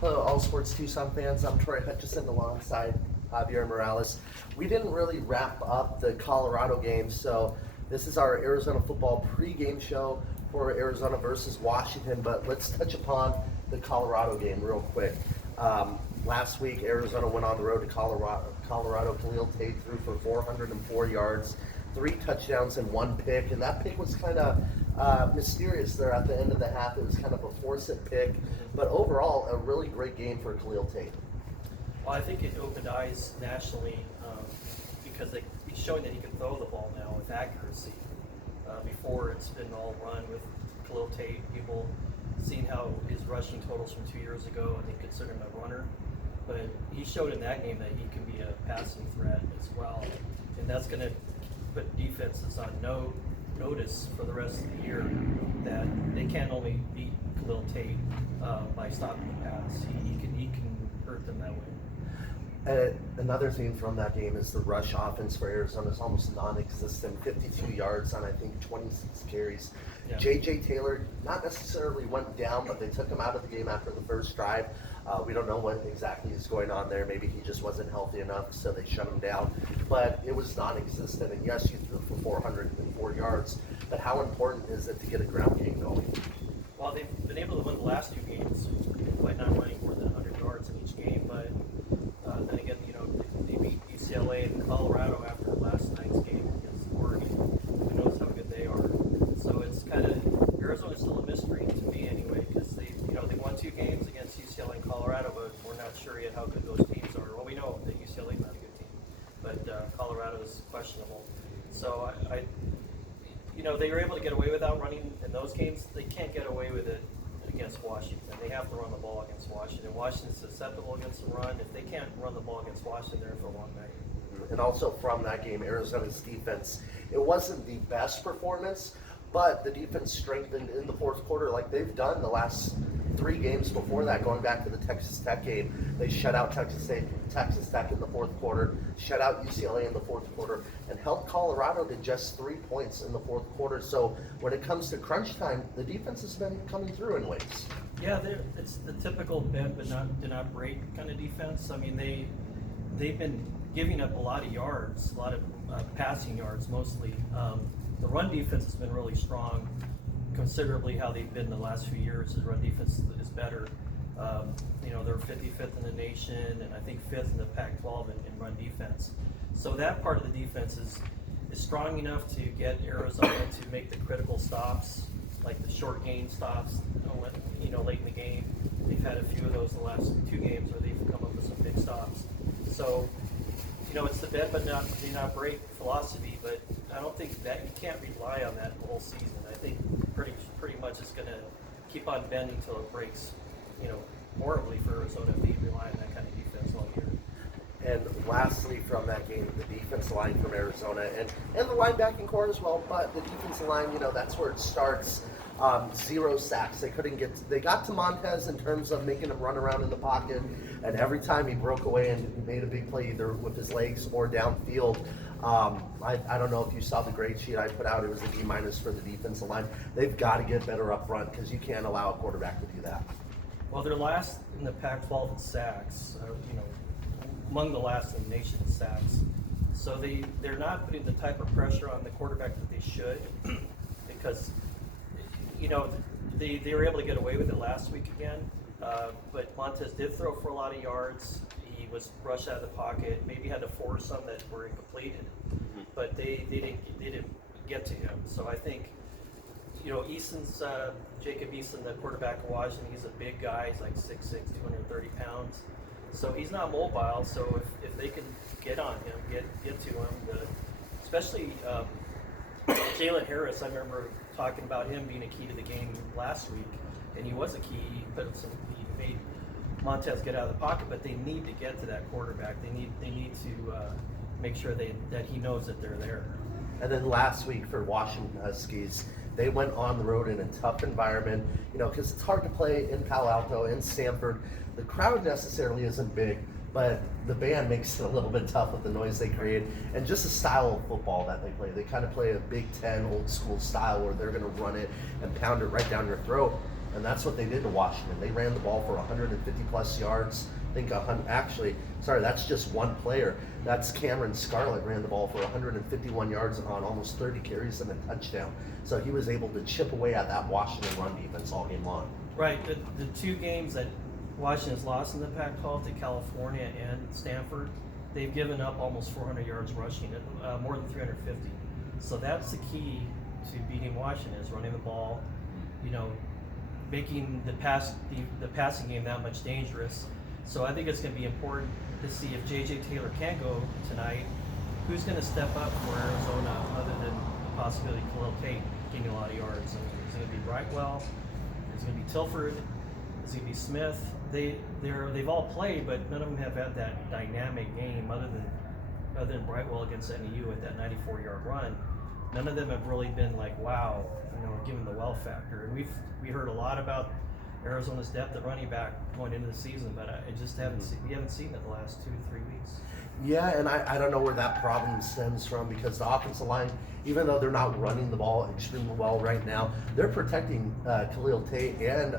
Hello, All Sports Tucson fans. I'm Troy Hutchison alongside Javier Morales. We didn't really wrap up the Colorado game, so this is our Arizona football pregame show for Arizona versus Washington. But let's touch upon the Colorado game real quick. Last week, Arizona went on the road to Colorado. Khalil Tate threw for 404 yards, 3 touchdowns, and 1 pick. And that pick was kind of mysterious there at the end of the half. It was kind of a force-it pick. But overall, a really great game for Khalil Tate. Well, I think it opened eyes nationally because he's showing that he can throw the ball now with accuracy. Before it's been all run with Khalil Tate, people seeing how his rushing totals from 2 years ago, and they consider him a runner. But he showed in that game that he can be a passing threat as well, and that's going to put defenses on notice for the rest of the year that they can't only beat Khalil Tate by stopping the pass. He can hurt them that way. Another thing from that game is the rush offense for Arizona is almost non-existent. 52 yards on, I think, 26 carries. Yeah. J.J. Taylor not necessarily went down, but they took him out of the game after the first drive. We don't know what exactly is going on there. Maybe he just wasn't healthy enough, so they shut him down. But it was non-existent. And yes, you threw for 404 yards, but how important is it to get a ground game going? Well, they've been able to win the last two games by not running more than 100 yards in each game, but then again, they beat UCLA and Colorado after last night's game against Oregon. Who knows how good they are? So it's kind of Arizona's still a mystery to me anyway, because they won 2 games against UCLA and Colorado, but we're not sure yet how good those teams are. Well, we know that UCLA is not a good team, but Colorado is questionable. So they were able to get away without running in those games. They can't get away with it against Washington. They have to run the ball against Washington. Washington's susceptible against the run. If they can't run the ball against Washington, they're in for a long night. And also from that game, Arizona's defense, it wasn't the best performance, but the defense strengthened in the fourth quarter like they've done the last 3 games before that, going back to the Texas Tech game. They shut out Texas Tech in the fourth quarter, shut out UCLA in the fourth quarter, and held Colorado to just 3 points in the fourth quarter. So when it comes to crunch time, the defense has been coming through in ways. Yeah, it's the typical bend but do not break kind of defense. I mean, they've been giving up a lot of yards, a lot of passing yards mostly. The run defense has been really strong, considerably how they've been the last few years. The run defense is better. They're 55th in the nation, and I think 5th in the Pac-12 in run defense. So that part of the defense is strong enough to get Arizona to make the critical stops, like the short gain stops, late in the game. They've had a few of those the last 2 games where they've come up with some big stops. So, it's the bend but do not break philosophy, but I don't think that you can't rely on that the whole season. I think pretty much it's going to keep on bending until it breaks, horribly for Arizona if they rely on that kind of defense all year. And lastly, from that game, the defensive line from Arizona and the linebacking core as well. But the defensive line, that's where it starts. 0 sacks. They got to Montez in terms of making him run around in the pocket, and every time he broke away and made a big play either with his legs or downfield. I don't know if you saw the grade sheet I put out. It was a D- for the defensive line. They've got to get better up front because you can't allow a quarterback to do that. Well, they're last in the Pac-12 in sacks, among the last in the nation in sacks. So they're not putting the type of pressure on the quarterback that they should because, they were able to get away with it last week again. But Montez did throw for a lot of yards. He was rushed out of the pocket, maybe had to force some that were incompleted, but they didn't get to him. So I think, Jacob Eason, the quarterback of Washington, he's a big guy. He's like 6'6", 230 pounds. So he's not mobile. So if they can get on him, get to him, especially Jalen Harris, I remember talking about him being a key to the game last week, and he was a key. He made Montez get out of the pocket, but they need to get to that quarterback. They need to make sure that he knows that they're there. And then last week for Washington Huskies, they went on the road in a tough environment, because it's hard to play in Palo Alto, in Stanford. The crowd necessarily isn't big, but the band makes it a little bit tough with the noise they create and just the style of football that they play. They kind of play a Big Ten old school style where they're going to run it and pound it right down your throat. and that's what they did to Washington. They ran the ball for 150 plus yards. I think that's just one player. That's Cameron Scarlett ran the ball for 151 yards on almost 30 carries and a touchdown. So he was able to chip away at that Washington run defense all game long. Right. The two games that Washington's lost in the Pac-12 to California and Stanford, they've given up almost 400 yards rushing, more than 350. So that's the key to beating Washington, is running the ball, making the passing game that much dangerous. So I think it's going to be important to see if J.J. Taylor can go tonight. Who's going to step up for Arizona other than the possibility of Khalil Tate getting a lot of yards? I mean, is it going to be Brightwell? Is it going to be Tilford? Is it going to be Smith? They've all played, but none of them have had that dynamic game other than Brightwell against NEU at that 94-yard run. None of them have really been like, wow, given the well factor. And we heard a lot about Arizona's depth at running back going into the season, but we haven't seen it the last 2 to 3 weeks. Yeah, and I don't know where that problem stems from, because the offensive line, even though they're not running the ball extremely well right now, they're protecting Khalil Tate and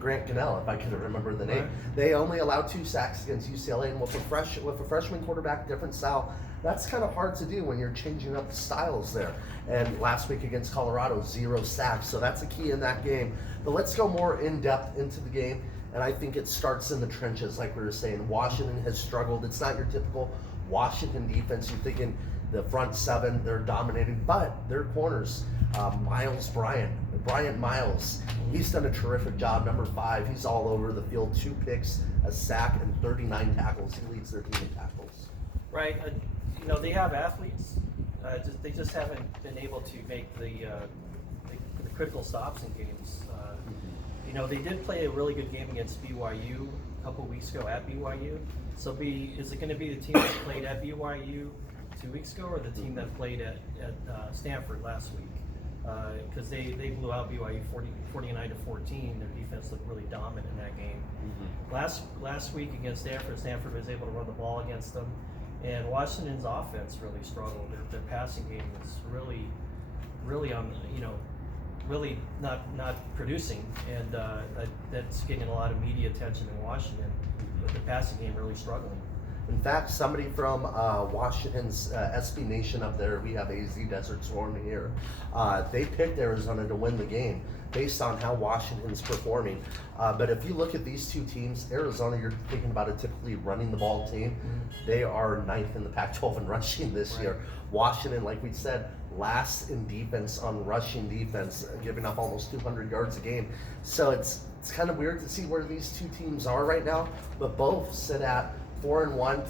Grant Gunnell, if I could remember the name. Right. They only allowed 2 sacks against UCLA, and with a freshman quarterback, different style, that's kind of hard to do when you're changing up the styles there. And last week against Colorado, 0 sacks, so that's a key in that game. But let's go more in depth into the game, and I think it starts in the trenches, like we were saying. Washington has struggled. It's not your typical Washington defense. You're thinking the front 7, they're dominating, but their corners, Bryant Miles, he's done a terrific job. Number 5, he's all over the field. 2 picks, a sack, and 39 tackles. He leads their team in tackles. Right. They have athletes. They just haven't been able to make the critical stops in games. They did play a really good game against BYU a couple weeks ago at BYU. So is it going to be the team that played at BYU 2 weeks ago, or the team that played at Stanford last week? Because they blew out BYU 49-14. Their defense looked really dominant in that game. Mm-hmm. Last week against Stanford was able to run the ball against them, and Washington's offense really struggled. Their passing game was really on really not producing, and that's getting a lot of media attention in Washington, with the passing game really struggling. In fact, somebody from Washington's SB Nation up there, we have AZ Desert Storm here, they picked Arizona to win the game based on how Washington's performing. But if you look at these two teams, Arizona, you're thinking about a typically running the ball team. Mm-hmm. They are 9th in the Pac-12 in rushing this year. Washington, like we said, last in defense on rushing defense, giving up almost 200 yards a game. So it's kind of weird to see where these two teams are right now, but both sit at 4-1.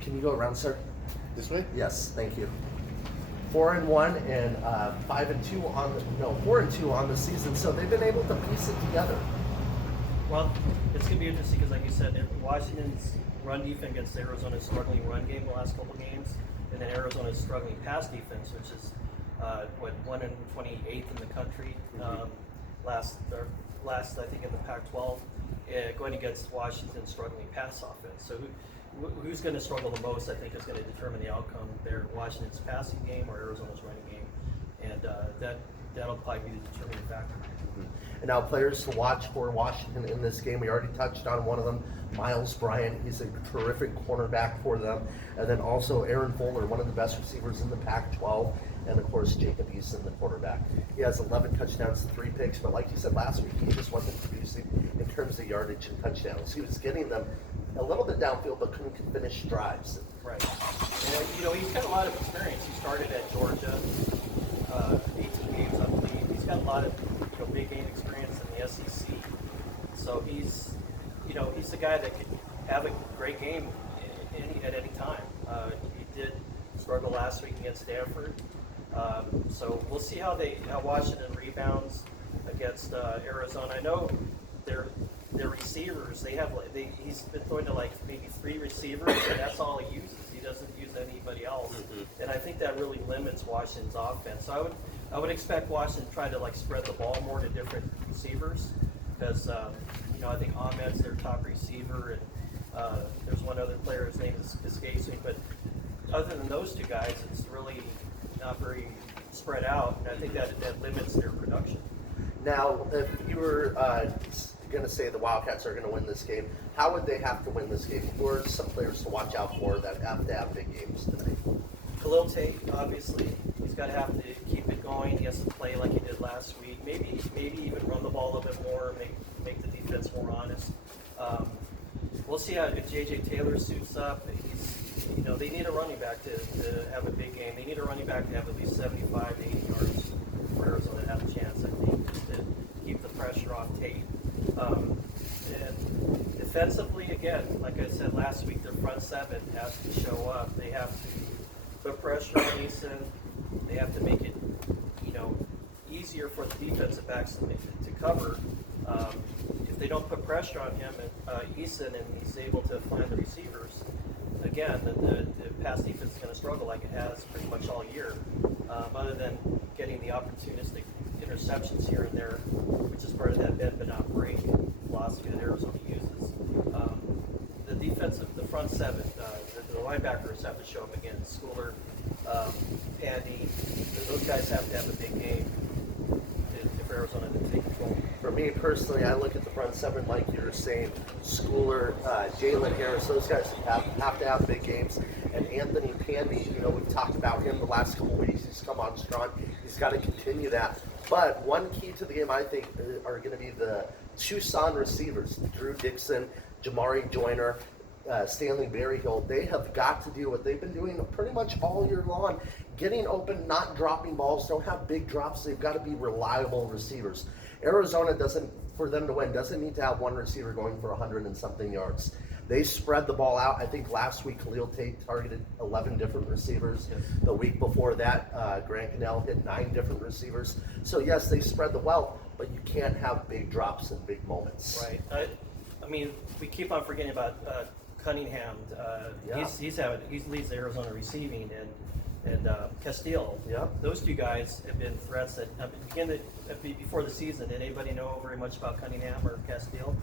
Can you go around, sir? This way? Yes, thank you. 4-1 and 4-2 on the season. So they've been able to piece it together. Well, it's going to be interesting because, like you said, Washington's run defense against Arizona's struggling run game the last couple games, and then Arizona's struggling pass defense, which is 128th in the country. Last I think in the Pac-12, going against Washington's struggling pass offense. So who's going to struggle the most, I think, is going to determine the outcome there. Washington's passing game or Arizona's running game, and that'll probably be the determining factor. And now players to watch for Washington in this game. We already touched on one of them, Miles Bryant. He's a terrific cornerback for them. And then also Aaron Fuller, one of the best receivers in the Pac-12. And of course, Jacob Eason, the quarterback. He has 11 touchdowns and 3 picks, but like you said last week, he just wasn't producing in terms of yardage and touchdowns. He was getting them a little bit downfield, but couldn't finish drives. Right. And, he's got a lot of experience. He started at Georgia, 18 games, I believe. He's got a lot of big game experience in the SEC. So he's the guy that could have a great game at any time. He did struggle last week against Stanford. So we'll see how Washington rebounds against Arizona. I know their receivers, he's been throwing to maybe 3 receivers, and that's all he uses. He doesn't use anybody else. Mm-hmm. And I think that really limits Washington's offense. So I would expect Washington to try to spread the ball more to different receivers, because I think Ahmed's their top receiver, and there's one other player, his name escapes me, but other than those 2 guys, it's really not very spread out, and I think that limits their production. Now, if you were going to say the Wildcats are going to win this game, how would they have to win this game? Who are some players to watch out for that have to have big games tonight? Khalil Tate, obviously, he's got to have to keep it going. He has to play like he did last week. Maybe even run the ball a little bit more, make the defense more honest. We'll see how if J.J. Taylor suits up. They need a running back to have a big game. They need a running back to have at least 75 to 80 yards for Arizona to have a chance, I think, just to keep the pressure off Tate. And defensively, again, like I said last week, their front seven has to show up. They have to put pressure on Eason. They have to make it, easier for the defensive backs to cover. If they don't put pressure on him and Eason, and he's able to find the receivers, again, the pass defense is going to struggle like it has pretty much all year, other than getting the opportunistic interceptions here and there, which is part of that bend but not break philosophy that Arizona uses. The front seven, the linebackers have to show up again. Schooler, Pandy, those guys have to have a big game if Arizona to take control. For me personally, I look at the front seven like you were saying, Schooler, Jalen Harris, those guys have to have big games. And Anthony Pandy, we've talked about him the last couple weeks. He's come on strong. He's got to continue that. But one key to the game, I think, are going to be the Tucson receivers, Drew Dixon, Jamari Joyner, Stanley Berryhill. They have got to do what they've been doing pretty much all year long, getting open, not dropping balls, don't have big drops. They've got to be reliable receivers. Arizona for them to win, doesn't need to have one receiver going for 100 and something yards. They spread the ball out. I think last week Khalil Tate targeted 11 different receivers. Yes. The week before that, Grant Cannell hit 9 different receivers. So yes, they spread the wealth, but you can't have big drops and big moments. Right. We keep on forgetting about Cunningham. Yeah. He leads Arizona receiving, and Castile. Yeah. Those two guys have been threats that before the season. Did anybody know very much about Cunningham or Castile?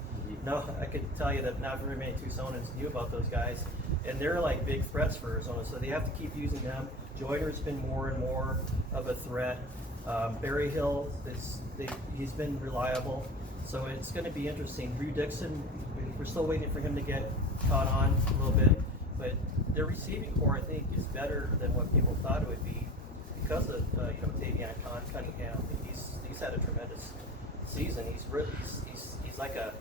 No, I could tell you that not very many Tucsonans knew about those guys, and they're like big threats for Arizona. So they have to keep using them. Joyner's been more and more of a threat. Berryhill he's been reliable. So it's going to be interesting. Drew Dixon, we're still waiting for him to get caught on a little bit, but their receiving core, I think, is better than what people thought it would be because of Davion Cunningham. He's had a tremendous season. He's like a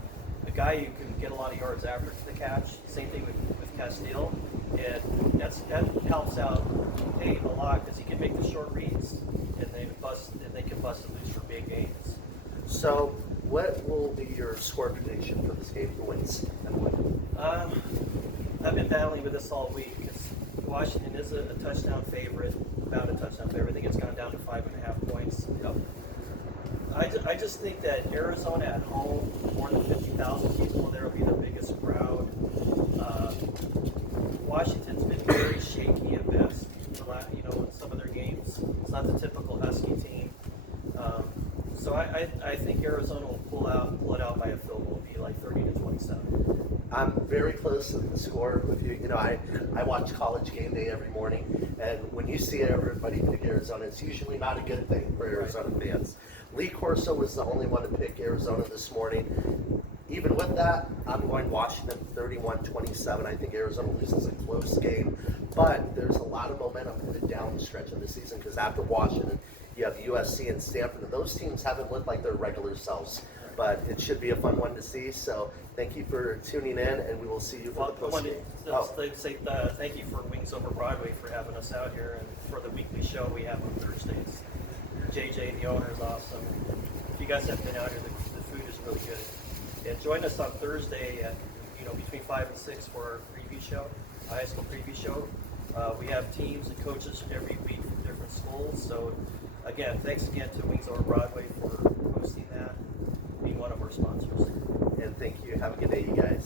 guy who can get a lot of yards after the catch. Same thing with Castile, and that helps out Tate a lot because he can make the short reads, and they can bust it loose for big games. So, what will be your score prediction for this game? Who wins and when? I've been battling with this all week because Washington is a touchdown favorite, about a touchdown favorite. I think it's gone down to 5.5 points. Yep. I just think that Arizona at home, more than 50,000 people, there will be the biggest crowd. Washington's been very shaky at best, in some of their games. It's not the typical Husky team. So I think Arizona will pull it out by a field goal. It'll be like 30-27. I'm very close to the score with you. I watch College Game Day every morning, and when you see everybody pick Arizona, it's usually not a good thing for Arizona fans. Lee Corso was the only one to pick Arizona this morning. Even with that, I'm going Washington 31-27. I think Arizona loses a close game, but there's a lot of momentum headed down the stretch of the season because after Washington, you have USC and Stanford, and those teams haven't looked like their regular selves. But it should be a fun one to see. So thank you for tuning in, and we will see you for the post game. Say thank you for Wings Over Broadway for having us out here, and for the weekly show we have on Thursdays. JJ, the owner, is awesome. If you guys haven't been out here, the food is really good. And join us on Thursday at between 5 and 6 for our preview show, high school preview show. We have teams and coaches every week from different schools. So again, thanks again to Wings Over Broadway for hosting that, being one of our sponsors. And thank you. Have a good day, you guys.